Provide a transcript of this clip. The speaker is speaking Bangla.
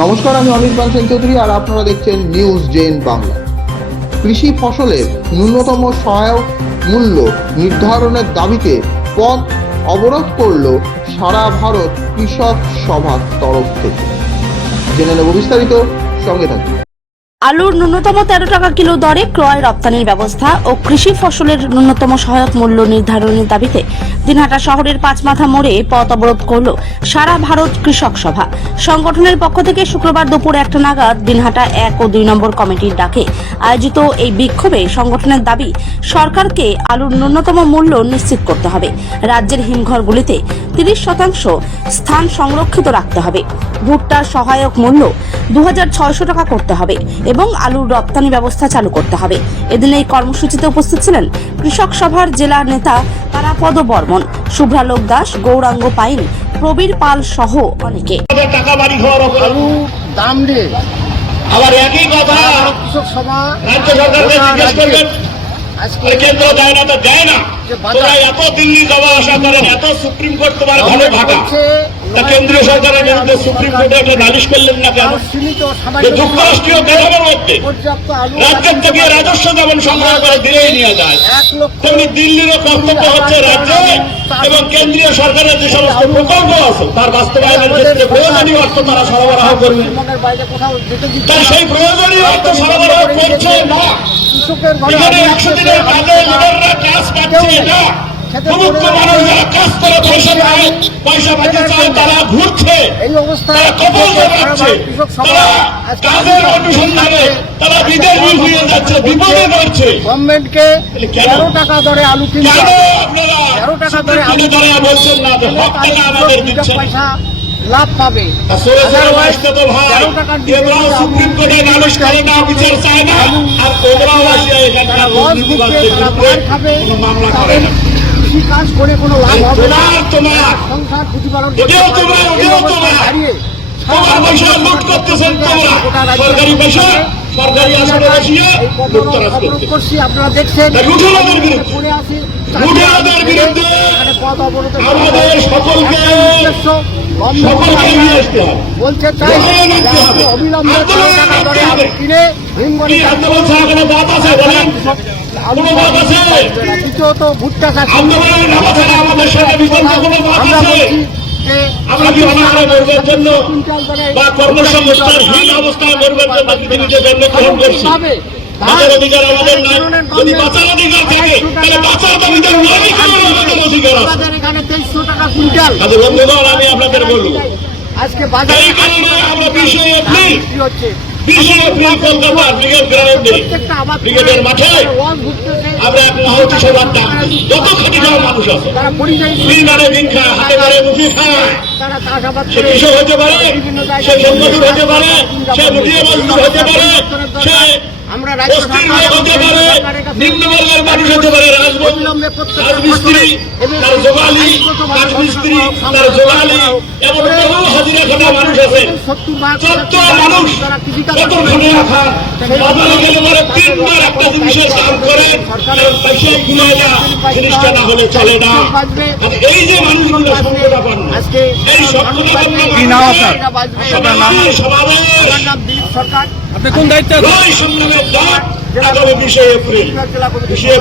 নমস্কার, আমি অনির্বাণ সেন চৌধুরী আর আপনারা দেখছেন নিউজ জেন বাংলা। কৃষি ফসলের ন্যূনতম সহায়ক মূল্য নির্ধারণের দাবিতে পথ অবরোধ করল সারা ভারত কৃষক সভার তরফ থেকে। জেনে নেব বিস্তারিত, সঙ্গে থাকুন। আলুর ন্যূনতম 13 টাকা কিলো দরে ক্রয় রপ্তানির ব্যবস্থা ও কৃষি ফসলের ন্যূনতম সহায়ক মূল্য নির্ধারণের দাবিতে দিনহাটা শহরের পাঁচমাথা মোড়ে পথ অবরোধ করল সারা ভারত কৃষক সভা। সংগঠনের পক্ষ থেকে শুক্রবার দুপুর 1টা নাগাদ দিনহাটা 1 ও 2 নম্বর কমিটির ডাকে আয়োজিত এই বিক্ষোভে সংগঠনের দাবি, সরকারকে আলুর ন্যূনতম মূল্য নিশ্চিত করতে হবে, রাজ্যের হিমঘরগুলিতে 30% স্থান সংরক্ষিত রাখতে হবে, ভুট্টার সহায়ক মূল্য 2600 টাকা করতে হবে এবং আলুর রপ্তানি ব্যবস্থা চালু করতে হবে। এদিন এই কর্মসূচিতে উপস্থিত ছিলেন কৃষক সভার জেলা নেতা তারাপদ বর্মন, শুভ্রালোক দাস, গৌরাঙ্গ পাইন, প্রবীর পাল সহ অনেকে। টাকা বাড়ি ঘর আলু দাম নিয়ে আবার একই কথা কৃষক সভা রাজ্য সরকারকে জিজ্ঞেস করবেন, আজকে কেন্দ্র দেয় না তো দেয় না, তোরা এত দিল্লি যাওয়া আসা করেন, এত সুপ্রিম কোর্ট তোমার ঘরে ঢাকা, তা কেন্দ্রীয় সরকারের বিরুদ্ধে সুপ্রিম কোর্টে একটা নালিশ করলেন না কেন? সীমিত যে যুক্তরাষ্ট্রীয় দেশের মধ্যে পর্যাপ্ত আলু রাজ্যের থেকে রাজস্ব যেমন সংগ্রহ করে দিল্লি নিয়ে যায়, 1 লক্ষ তেমনি দিল্লিরও কর্তব্য হচ্ছে রাজ্যে এবং কেন্দ্রীয় সরকারের যে সমস্ত প্রকল্প আছে তার বাস্তবায়নের ক্ষেত্রে প্রয়োজনীয় অর্থ তারা সরবরাহ করবে। মনের বাইরে কোথাও যেতে দিচ্ছে তাই সেই প্রয়োজনীয় অর্থ সরবরাহ করছে না। কৃষকের এখানে 100 দিনের কাজে লিডাররা কাজ কাটছে না, সমস্ত মানুষ যারা কাজ করে পয়সা পায়, পয়সা পেতে চায়, তারা ঘুরছে, এই অবস্থায় তারা কবল যাচ্ছে, কৃষক সভা তারা কাজের অনুসন্ধানে তারা বিদেশ হয়ে যাচ্ছে, বিপদে পড়ছে। গভর্নমেন্টকে 13 টাকা দরে আলু কেন কিনতে আপনারা 13 টাকা দরে আলু ধরে বলছেন না যে হক টাকা আমাদের দিচ্ছেন? পয়সা লাভ পাবে। Otherwise তো ভাই 13 টাকার এরাও সুপ্রিম কোর্টে নালিশ করে না, বিচার চায় না, আর ওরাও আসে এখানকার দুর্নীতিবাজদের বিরুদ্ধে কোনো মামলা করে না। কৃষি কাজ করে কোনো লাভ হবে না। তোমার সংসার প্রতিপালন ওটাও তোমার, ওটাও তোমার। হারিয়ে তোমার পয়সা লুট করতেছেন তোমরা, সরকারি পয়সা সরকারি আসনে বসিয়ে লুটতরাজ করতেছেন। করছি, আপনারা দেখছেন লুটেরাদের বিরুদ্ধে, পড়ে আছে লুটেরাদের বিরুদ্ধে এখানে পথ অবরোধ আমাদের সকলকে নিয়ে আসতে হবে, বলতে চাই অবিলম্বে 13 টাকা দরে আলু কিনে কি আন্দোলন ছাড়া কোনো বাদ আছে বলেন? কোনো বাদ আছে? দ্বিতীয়ত ভুট্টা চাষ আন্দোলনের নামা ছাড়া আমাদের সাথে বিকল্প কোনো বাদ আমরা আছে? বলছি যে আমরা কি অনাহারে মরবার জন্য বা কর্মসংস্থানহীন অবস্থায় মরবার জন্য পৃথিবীতে জন্মগ্রহণ করছি? বাঁচার অধিকার আমাদের নাই। যদি বাঁচার অধিকার থাকে তাহলে বাঁচার দাবিতে লড়াই করার আমাদের অধিকার আছে। এখানে 2300 টাকা কুইন্টাল। আচ্ছা বন্ধুগণ, আমি আপনাদের বলবো, আজকে বাজারে এই কারণে আমরা 20 এপ্রিল বিক্রি হচ্ছে। 20 এপ্রিল কলকাতা ব্রিগেড গ্রাউন্ডে, প্রত্যেকটা আবাদ ব্রিগেডের মাঠে ওয়াজ ঘুরতেছে। আমরা এক মহতি সভার ডাক দিই। যত খেটে যাওয়া মানুষ আছে, তারা পরিযায়ী দিন মানে দিন খায়, হাতে করে মুখে খায়, তারা চাষাবাদ সে করে কৃষক হতে পারে, সে জন্মদূর হতে পারে, সে মুঠিয়ে মজদুর হতে পারে, সে আমরা রাজ্য বস্তির লোক হতে পারে, নিম্নবর্গের মানুষ হতে পারে, রাজমিস্ত্রি, তার জোগালি, রাজমিস্ত্রি, তার জোগালি, এমন বহু হাজিরা খাটা মানুষ আছে। 70 মানুষ কত ঘটে রাখা, বাজারে গেলে পরে 3 বার একটা জিনিসের দাম করে, কারণ পয়সায় গুলায় না, জিনিসটা না হলে চলে না। আর এই যে মানুষগুলো সংকটা পান না, এই সংকটা পান না, কি নাম আপনার? সমাজের সরকার আপনি কোন দায়িত্ব? সংগ্রামের ডাক আগামী 20 এপ্রিল।